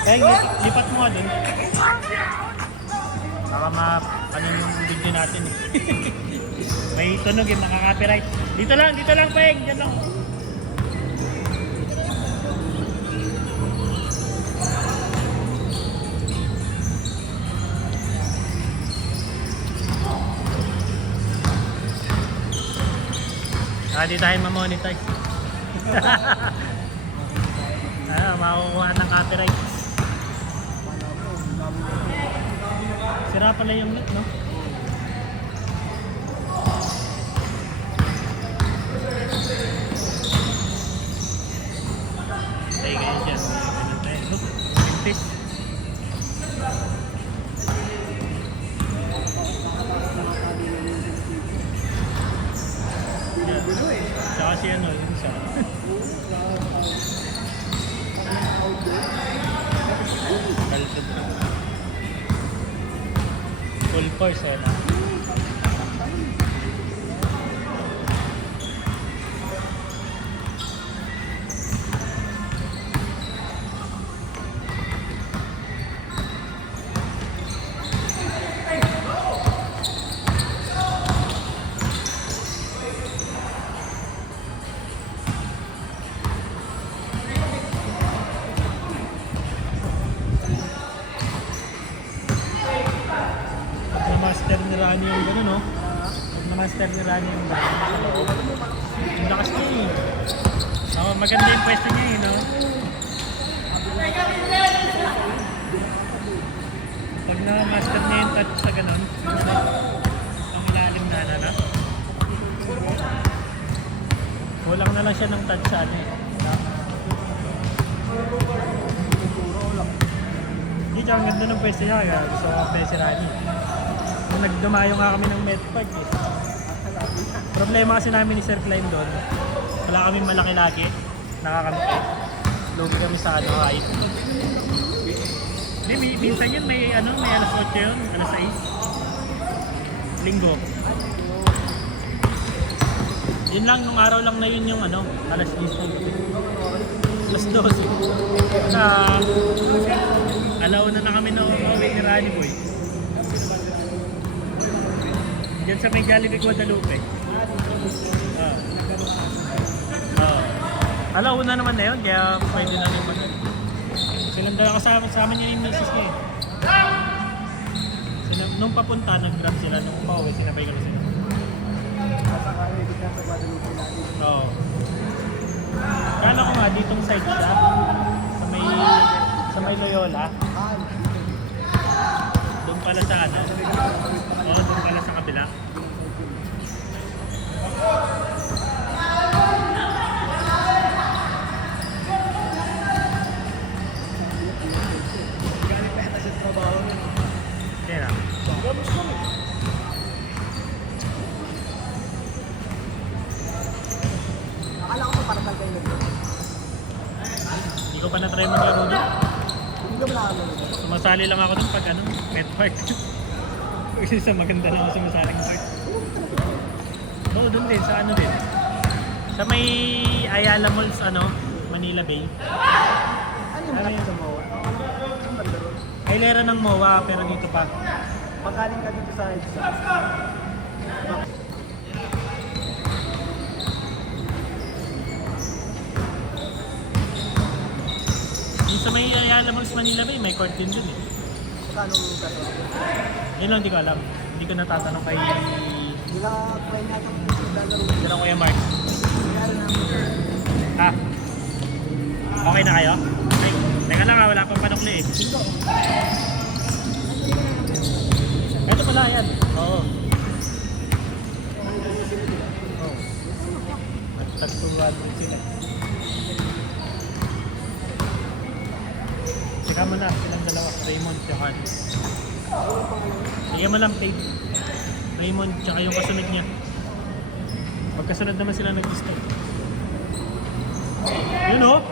Kaya lipat mo nga dun. Baka ano yung video natin eh. May tunog yung makaka-copyright. Dito lang, Peng. Diyan lang. Di tayo ma-monetize. Makukuha ng copyright. Sira pala yung net, no? Tayo kayo dyan. Look, fish. Tsaka si ano, yun siya. Full course eh, no? Master ni Rani yung gano'n, no? Pag na-master ni Rani yung gano'n sa loob. Ang lakas niya eh. Maganda yung pwesto niya eh, no? Pag na-master niya yung touch sa gano'n, ang ilalim na na. Kulang na lang siya ng touch sa ano eh. Hindi, tsaka ang ganda ng pwesto niya. Kaya gusto ko play si Rani. Nagdumayo nga kami ng Medpark eh. Problema kasi namin ni Sir Klein doon. Wala kaming malaki lagi. Nakakampi. Lugi kami sa ano, height. Hindi, minsan yun may ano, may alas 8 yun, alas 6. Linggo. Yun lang, nung araw lang na yun yung ano, alas 10. Alas 12. Alauna na kami na umuwi ni Rani Boy. Diyan sa may Jollibee Guadalupe. Alauna naman na yun, kaya pwede na naman. Silang dala kasama niya yung misis niya eh. Nung papunta, nag-grab sila. Nung pauwi, sinabay kami sila. Oo. Kala ko nga, ditong side siya. Sa may Loyola. Doon pala sa ano. Oo, doon pala sa kabila. Kaya na. Akala ko pa parang kayo nito. Hindi ko pa na-try maglaro doon. Hindi ko wala ano. Sumasali lang ako doon pag ano, pet park. Kasi sa maganda lang ako sumasaling park. Oo, doon din, sa ano din. Sa may Ayala Malls, ano, Manila Bay. Ano yung malaki sa MOA? Ang banda ron. Ay, lera ng MOA, pero dito pa. Pagkaling ka dito sa EDSA. Yung sa may Ayala Malls, Manila Bay, may court din doon eh. Magkano ka to? Yun lang, hindi ko alam. Hindi ko natatanong kay... Hindi ka pwede na itong lalaro. Hindi lang Kuya Mark. Kaya na ako. Ha? Okay na kayo? Ay, teka lang ha, wala pang panukli eh. Ito pala yan. Oo. Oo. Tagturuan din sila. Teka mo na, silang dalawa. Raymond tsaka ano. Bigyan mo lang plate. Raymond tsaka yung kasunod niya. Pagkasunod naman sila nag-stop. Yun o!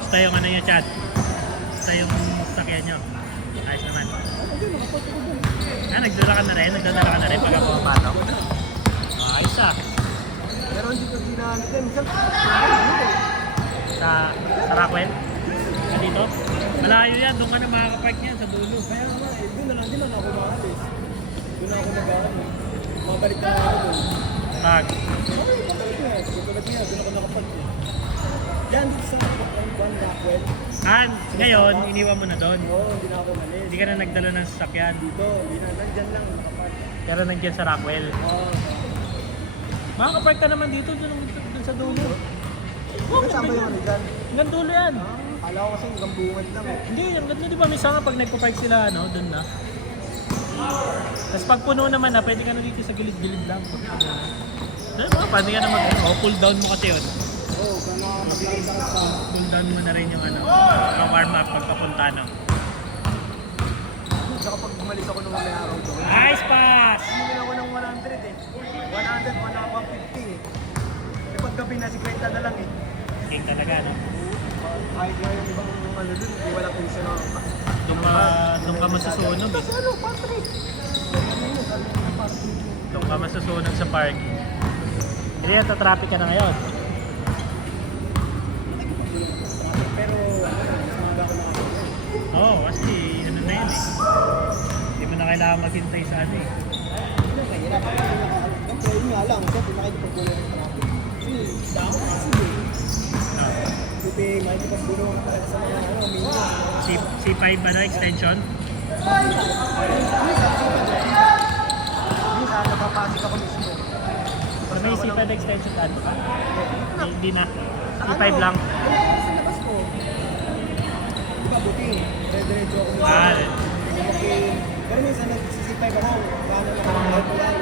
Basta yung ano niya, chat. Basta yung sakyan nyo. Ayos naman. Nagdala ka na rin? Nagdadala ka na rin pagka pumapasok? Ayos ah. Pero hindi ko ginamit yan. Minsan, Sa Rockwell? Dito? Malayo yan. Doon ka na makakapark yan sa dulo. kaya nga eh, doon na lang din ako maalis. Doon ako nag-ano. Mabalik na ako doon. Tag. Okay, pabalik na. Tutulad niya, doon ako nakapark eh. Yan, dito sa Juan Rockwell. Ngayon, iniwan mo na doon. Oo, hindi na ako malis. Hindi ka na nagdala ng sasakyan. Dito, hindi na. Nandyan lang, nakapark. Pero nandiyan sa Rockwell. Oo. Makakapark ka naman dito, doon sa dulo. Saan ba yung Rizal? Hanggang dulo yan. Kala ko kasi hanggang bungad lang eh. Hindi, hanggang dulo. Di ba minsan nga pag nagpa-park sila, doon na. Tapos pag puno naman na, pwede ka na dito sa gilid-gilid lang. Pwede ka na pull down mo kasi yun. Oo, kaya makakapag-lang ka pa. Pull down mo na rin yung warm up pagkapunta na. Tsaka pag umalis ako nung may araw doon. Nice pass! Bumili ako ng 100 eh. 100, 150 eh. Eh paggabi na 50 na lang eh. King talaga, no? Kahit nga yung ibang ano dun, di wala piso na. Doon ka masusunog eh. Ano, Patrick? Doon ka masusunog sa parking. Hindi yan, traffic ka na ngayon. Pero ano, mas maaga ako nakakita. Oo, kasi ano na yun eh. Hindi mo na kailangan maghintay sa ano eh. Ano, mahirap. Siyempre, yun nga lang. Siyempre, makikipagbulo ng traffic. Kasi, daan kasi eh. Kasi, makikipagbulo sa mga ano, minsan. C5 extension? Minsan, napapasik ako mismo. Pero may C5 extension ka ba? Hindi na. C5 lang. Sa labas ko. Di ba, buti. Diretso ako mismo. Okay. Pero minsan, nagsisipay ako. Gano'n ako ng life ko yan.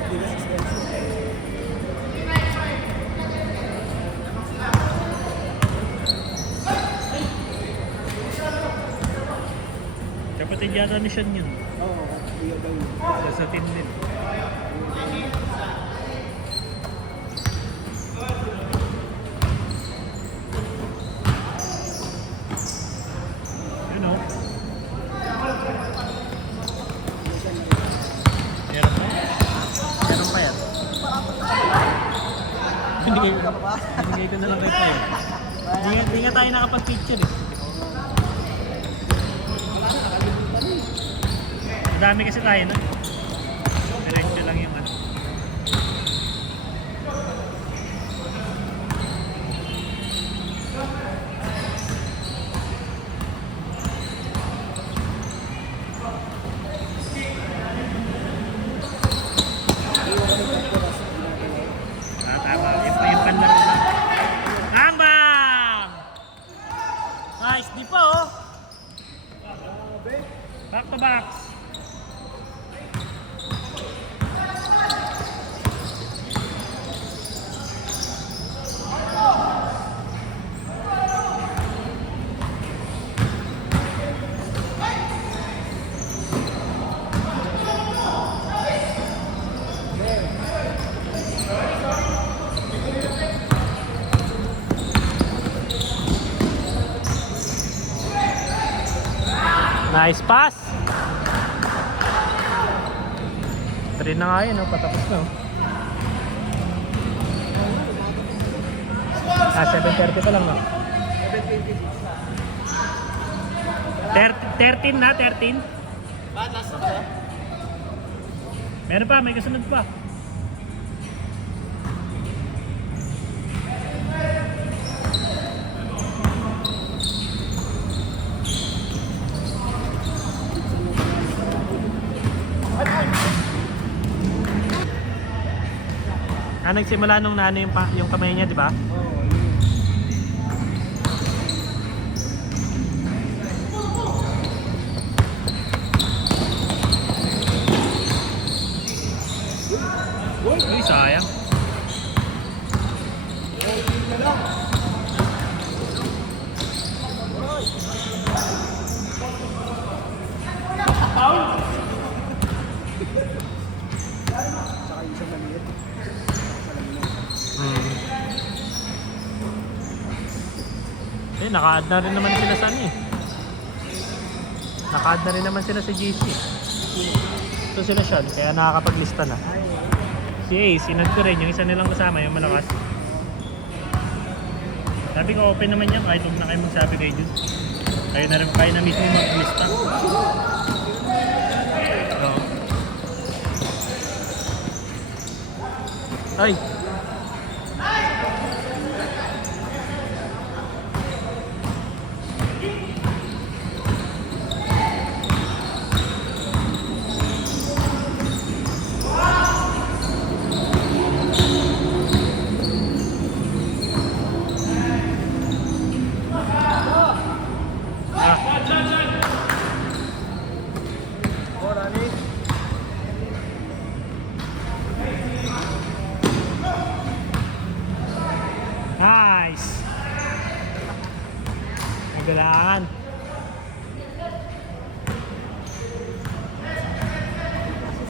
Hindi na expensive. Kapatid yata ni Sean yun. Oo, kuya daw yun. Sa team din. You know? Meron pa? Meron pa yan. Binigay ko na lang kay Pai. Hindi nga tayo nakapag-picture eh. Madami kasi tayo na. Diretso lang yung ano. Tama. Yung panlaro na. Ambang! Nice. Di pa oh. Back to box. Nice pass! 3 na nga yun, no? Patapos na. 7:30 pa lang, no? 13 na, 13. Last na ba? Meron pa, may kasunod pa. Nagsimula nung naano yung kamay niya, di ba? Oo, Uy, sayang. Tsaka yung isang maliit. Naka-add na rin naman sila sa ano eh. Naka-add na rin naman sila sa GC. So sila Sean, kaya nakakapaglista na. Si Ace, sinod ko rin, yung isa nilang kasama, yung malakas. Sabi ko, open naman yan, kahit huwag na kayo magsabi kayo dun. Kayo na mismo maglista. So. Ay! Oh, Rani. Nice! Magalangan.